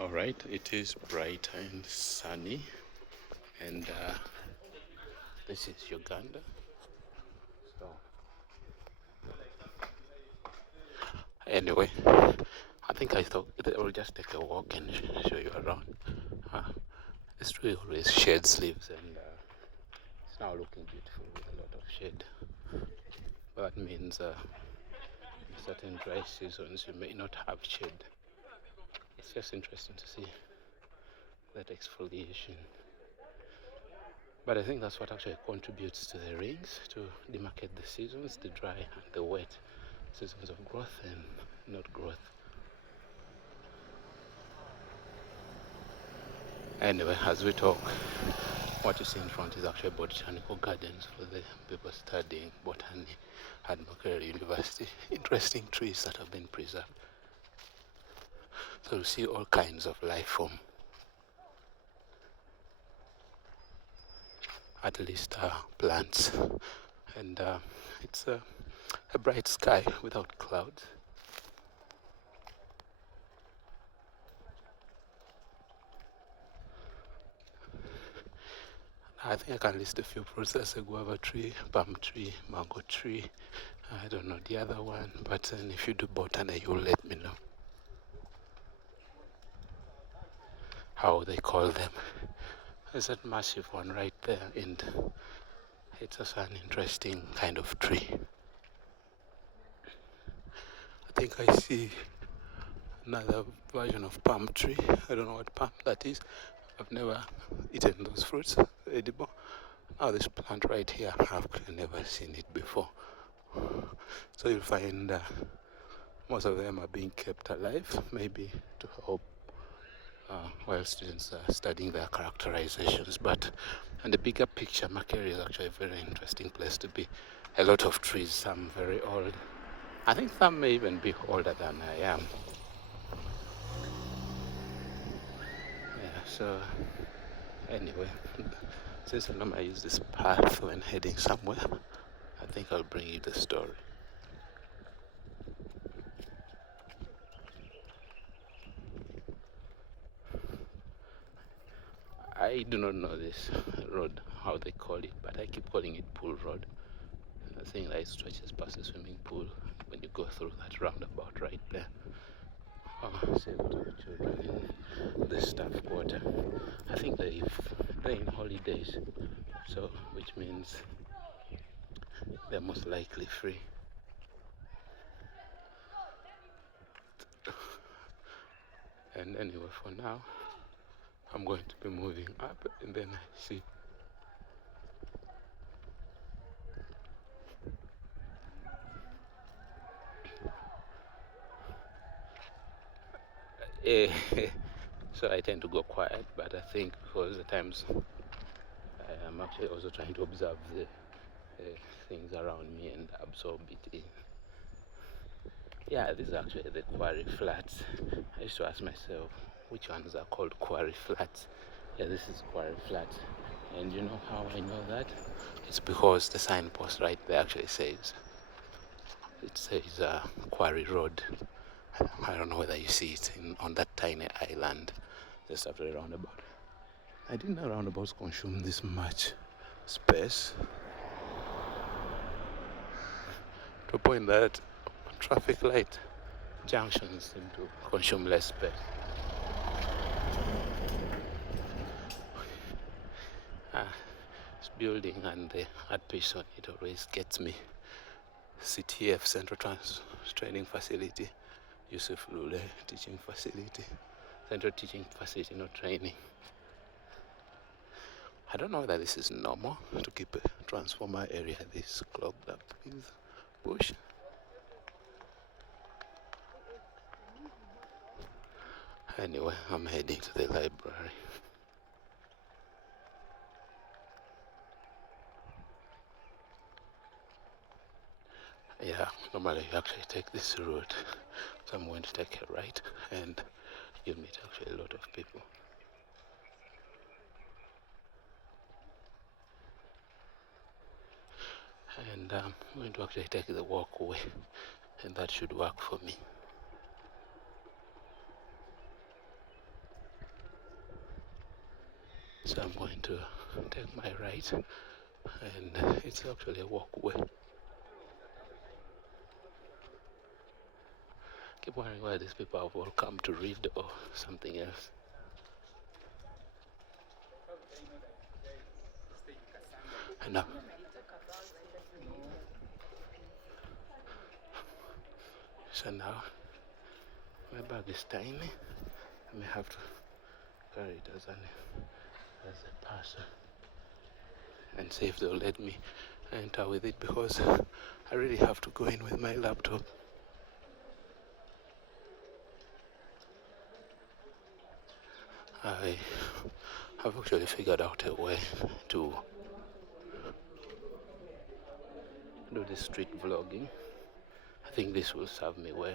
All right, it is bright and sunny, and this is Uganda. So, anyway, I think I thought that I will just take a walk and show you around. Uh, this tree always shades leaves, and it's now looking beautiful with a lot of shade. But that means in certain dry seasons you may not have shade. It's just interesting to see that exfoliation. But I think that's what actually contributes to the rains, to demarcate the seasons, the dry and the wet, seasons of growth and not growth. Anyway, as we talk, what you see in front is actually botanical gardens for the people studying botany at Makerere University. Interesting trees that have been preserved. So you see all kinds of life form. At least plants. And it's a bright sky without clouds. I think I can list a few fruits. There's a guava tree, palm tree, mango tree. I don't know the other one, but if you do botany, you'll let me know how they call them. There's that massive one right there, and it's also an interesting kind of tree. I think I see another version of palm tree. I don't know what palm that is. I've never eaten those fruits, edible. Now this plant right here, I've never seen it before. So you'll find most of them are being kept alive, maybe to help while students are studying their characterizations. But in the bigger picture, Makerere is actually a very interesting place to be. A lot of trees, some very old. I think some may even be older than I am. Yeah, so anyway, since I normally use this path when heading somewhere, I think I'll bring you the story. I do not know this road, how they call it, but I keep calling it Pool Road. I think that it stretches past the swimming pool when you go through that roundabout right there. See a lot of children in the staff quarter. I think they're in holidays, so which means they're most likely free. And anyway, for now, I'm going to be moving up, and then I see. So I tend to go quiet, but I think because the times I am actually also trying to observe the things around me and absorb it in. Yeah, this is actually the quarry flats. I used to ask myself which ones are called quarry flats. Yeah, this is quarry flats. And you know how I know that? It's because the signpost right there actually says, it says Quarry Road. I don't know whether you see it on that tiny island just after the roundabout. I didn't know roundabouts consume this much space, to a point that traffic light junctions seem to consume less space. This building and the art piece on it always gets me. CTF, Central Training Facility, Yusuf Lule Teaching Facility, Central Teaching Facility, not training. I don't know whether this is normal to keep a transformer area this clogged up with bush. Anyway, I'm heading to the library. Yeah, normally you actually take this route, so I'm going to take a right, and you'll meet actually a lot of people. And I'm going to actually take the walkway, and that should work for me. So I'm going to take my right, and it's actually a walkway. Keep wondering why these people have all come to read or something else. And now, so now my bag is tiny. I may have to carry it as a parcel and see if they'll let me enter with it, because I really have to go in with my laptop. I have actually figured out a way to do the street vlogging. I think this will serve me well.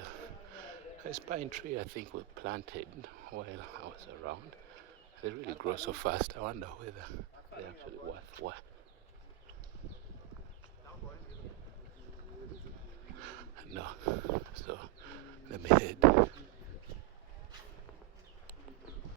This pine tree I think we planted while I was around. They really grow so fast. I wonder whether they're actually worthwhile.